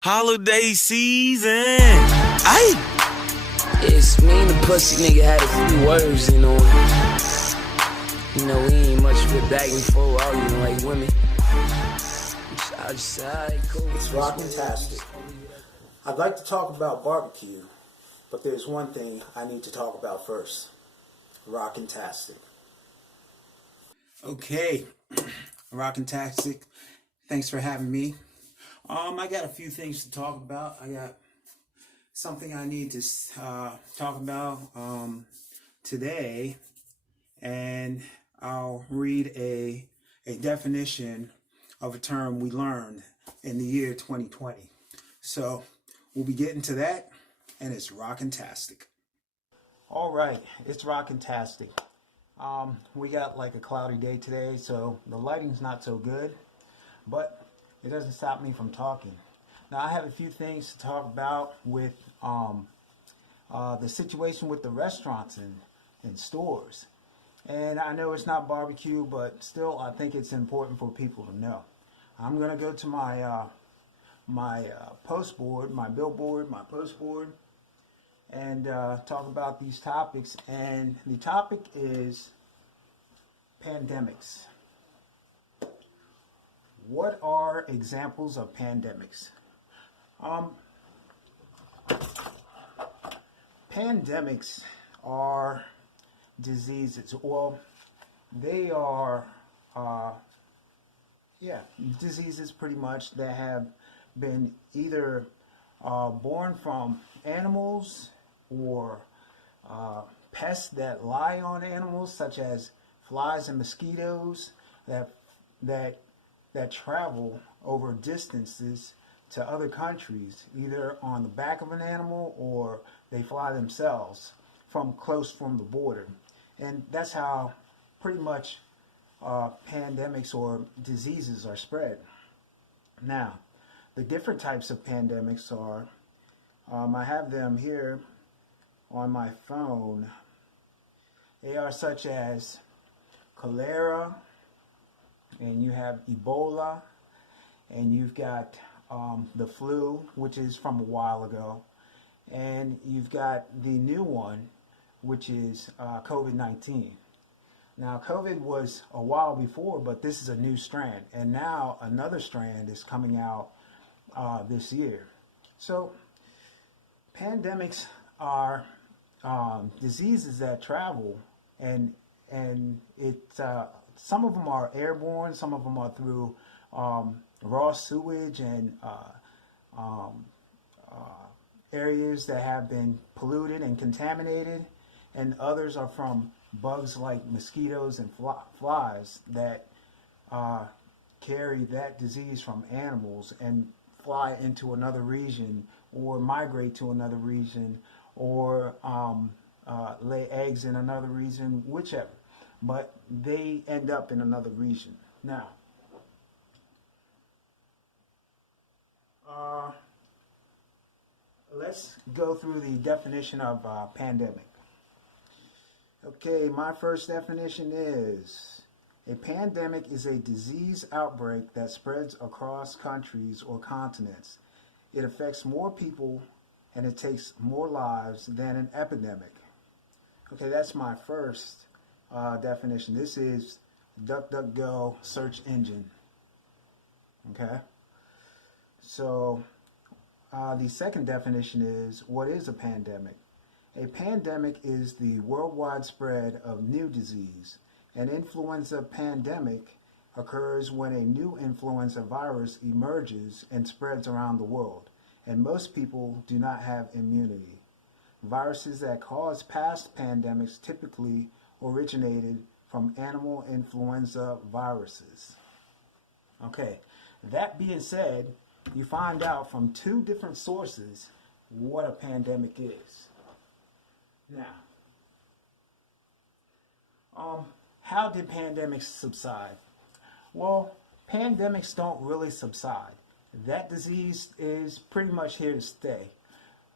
Holiday season. Aye. It's me and the pussy nigga had a few words, you know. We ain't much of it back and forth, arguing like women. I just say, alright, cool. It's rockin'tastic. I'd like to talk about barbecue, but there's one thing I need to talk about first. Rockin'tastic. Okay, Rockin' thanks for having me. I got a few things to talk about. I got something I need to talk about today, and I'll read a definition of a term we learned in the year 2020. So we'll be getting to that, and it's Rockin'tastic. All right, it's Rockin'tastic. We got like a cloudy day today, so the lighting's not so good, but it doesn't stop me from talking. Now, I have a few things to talk about with the situation with the restaurants and stores. And I know it's not barbecue, but still I think it's important for people to know. I'm going to go to my post board, my billboard, my post board, and talk about these topics. And the topic is pandemics. What are examples of pandemics? Pandemics are diseases. Well, they are, diseases pretty much that have been either born from animals or pests that lie on animals, such as flies and mosquitoes that travel over distances to other countries, either on the back of an animal or they fly themselves from the border. And that's how pretty much pandemics or diseases are spread. Now, the different types of pandemics are, I have them here on my phone. They are such as cholera, and you have Ebola, and you've got the flu, which is from a while ago, and you've got the new one, which is COVID-19. Now, COVID was a while before, but this is a new strand, and now another strand is coming out this year. So, pandemics are diseases that travel, and it some of them are airborne, some of them are through raw sewage and areas that have been polluted and contaminated, and others are from bugs like mosquitoes and flies that carry that disease from animals and fly into another region or migrate to another region or lay eggs in another region, whichever. But they end up in another region. Now, let's go through the definition of pandemic. Okay, my first definition is: a pandemic is a disease outbreak that spreads across countries or continents. It affects more people and it takes more lives than an epidemic. Okay, that's my first definition. This is duckduckgo search engine. Okay, so the second definition is: what is a pandemic? A pandemic is the worldwide spread of new disease. An influenza pandemic occurs when a new influenza virus emerges and spreads around the world, and most people do not have immunity. Viruses that cause past pandemics typically originated from animal influenza viruses. Okay, that being said, you find out from two different sources what a pandemic is. Now, how did pandemics subside? Well, pandemics don't really subside. That disease is pretty much here to stay.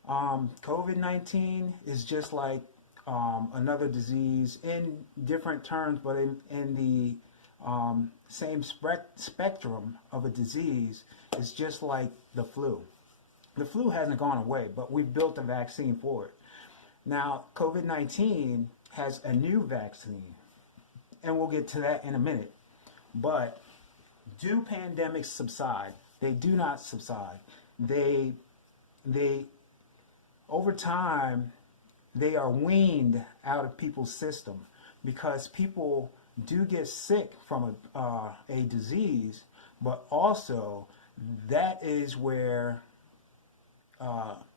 COVID-19 is just like another disease in different terms, but in the same spectrum of a disease. It's just like the flu. the flu hasn't gone away, but we've built a vaccine for it. Now, COVID-19 has a new vaccine, and we'll get to that in a minute. But do pandemics subside? They do not subside. They over time, they are weaned out of people's system because people do get sick from a disease, but also that is where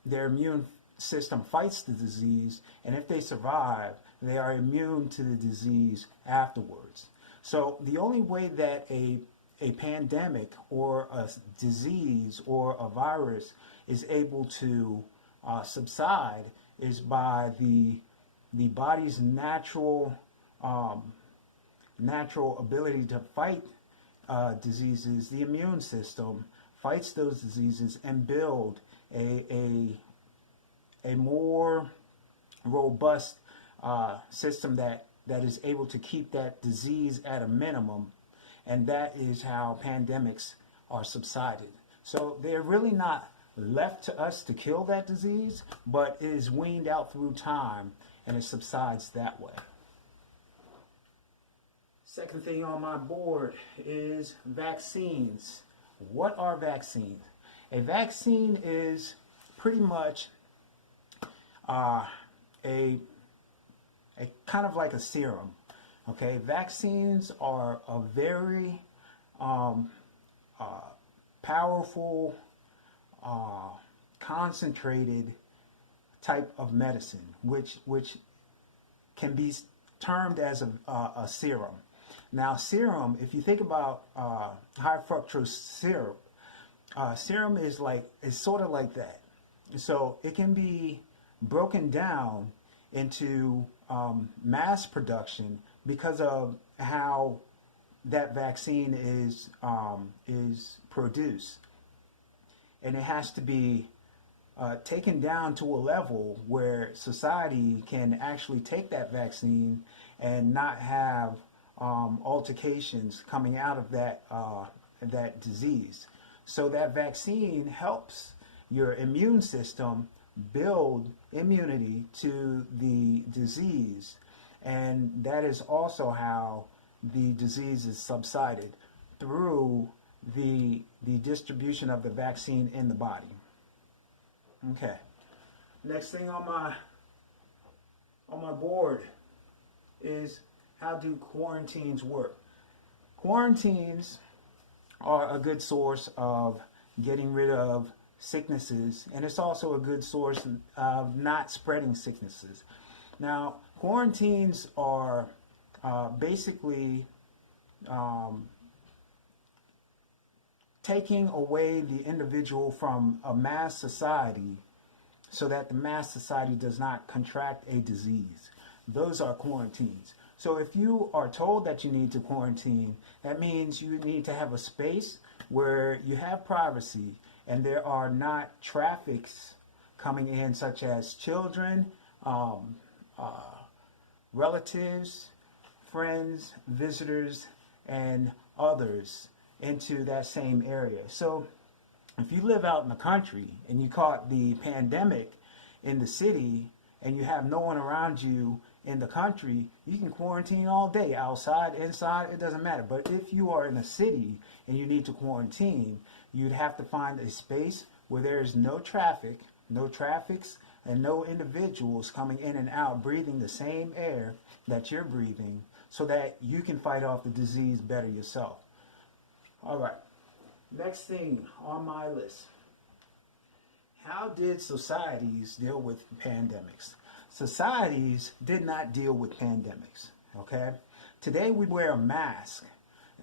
their immune system fights the disease, and if they survive, they are immune to the disease afterwards. So the only way that a pandemic or a disease or a virus is able to subside is by the body's natural ability to fight diseases. The immune system fights those diseases and build a more robust system that is able to keep that disease at a minimum, and that is how pandemics are subsided. So they're really not left to us to kill that disease, but it is weaned out through time and it subsides that way. Second thing on my board is vaccines. What are vaccines? A vaccine is pretty much a kind of like a serum. Okay, vaccines are a very powerful, concentrated type of medicine, which can be termed as a serum. Now, serum, if you think about high fructose syrup, serum is sort of like that. So it can be broken down into mass production because of how that vaccine is produced, and it has to be taken down to a level where society can actually take that vaccine and not have altercations coming out of that disease. So that vaccine helps your immune system build immunity to the disease, and that is also how the disease is subsided, through the distribution of the vaccine in the body. Okay. Next thing on my board is, how do quarantines work? Quarantines are a good source of getting rid of sicknesses, and it's also a good source of not spreading sicknesses. Now, quarantines are basically taking away the individual from a mass society so that the mass society does not contract a disease. Those are quarantines. So if you are told that you need to quarantine, that means you need to have a space where you have privacy and there are not traffics coming in, such as children, relatives, friends, visitors, and others into that same area. So if you live out in the country and you caught the pandemic in the city and you have no one around you in the country, you can quarantine all day, outside, inside, it doesn't matter. But if you are in a city and you need to quarantine, you'd have to find a space where there is no traffic, no traffics, and no individuals coming in and out breathing the same air that you're breathing, so that you can fight off the disease better yourself. All right, next thing on my list. How did societies deal with pandemics? Societies did not deal with pandemics, okay? Today we wear a mask,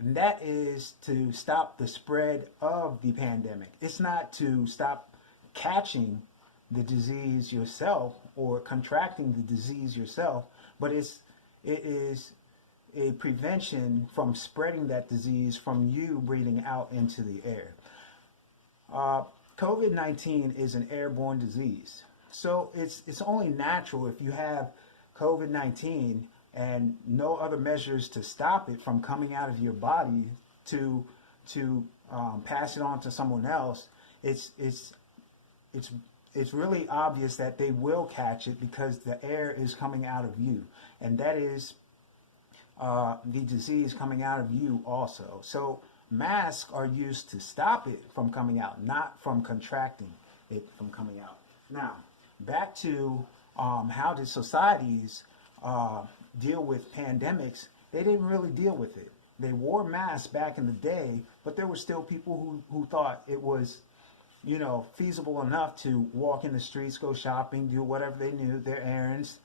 and that is to stop the spread of the pandemic. It's not to stop catching the disease yourself or contracting the disease yourself, but it is a prevention from spreading that disease from you breathing out into the air. COVID-19 is an airborne disease. So it's only natural, if you have COVID-19 and no other measures to stop it from coming out of your body to pass it on to someone else, it's it's really obvious that they will catch it because the air is coming out of you, and that is the disease coming out of you also. So masks are used to stop it from coming out, not from contracting it from coming out. Now, back to how did societies deal with pandemics? They didn't really deal with it. They wore masks back in the day, but there were still people who thought it was, you know, feasible enough to walk in the streets, go shopping, do whatever they knew, their errands,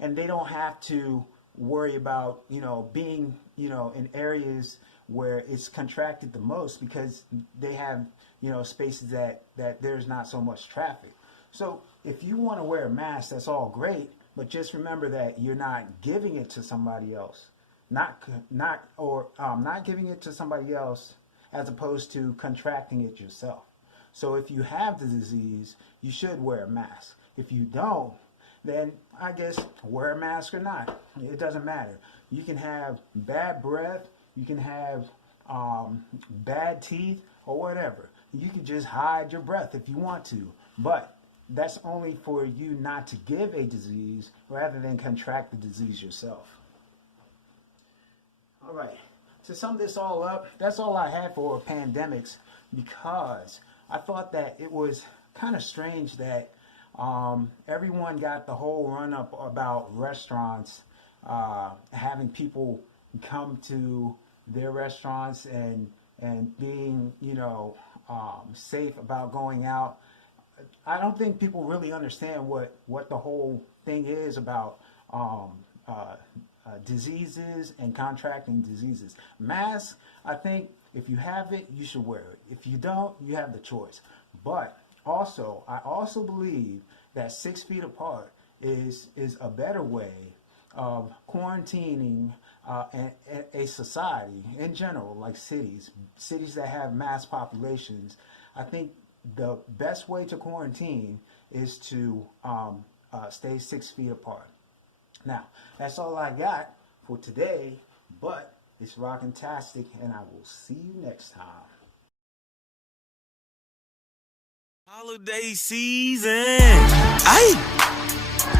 and they don't have to worry about, you know, being, you know, in areas where it's contracted the most because they have, you know, spaces that there's not so much traffic. So if you want to wear a mask, that's all great, but just remember that you're not giving it to somebody else, not giving it to somebody else as opposed to contracting it yourself. So if you have the disease, you should wear a mask. If you don't, then I guess wear a mask or not. It doesn't matter. You can have bad breath, you can have bad teeth, or whatever. You can just hide your breath if you want to, but that's only for you not to give a disease rather than contract the disease yourself. All right, to sum this all up, that's all I had for pandemics, because I thought that it was kind of strange that everyone got the whole run up about restaurants having people come to their restaurants and being, you know, safe about going out. I don't think people really understand what the whole thing is about diseases and contracting diseases. Masks, I think if you have it, you should wear it. If you don't, you have the choice. But also, I also believe that 6 feet apart is a better way of quarantining a society in general, like cities that have mass populations. I think the best way to quarantine is to stay 6 feet apart. Now, that's all I got for today, but it's rockin'tastic, and I will see you next time. Holiday season. Aye.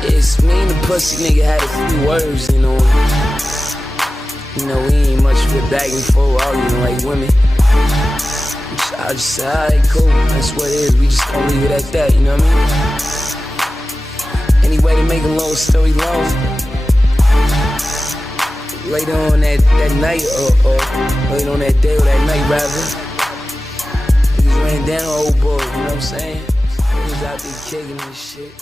It's me and the pussy nigga had a few words, you know. You know, we ain't much for back and forth arguing like women. I just said, alright, cool, that's what it is. We just gonna leave it at that, you know what I mean? Anyway, to make a long story long, later on that night, or later on that day or that night rather, niggas ran down old boy, you know what I'm saying? Niggas out there kicking and shit.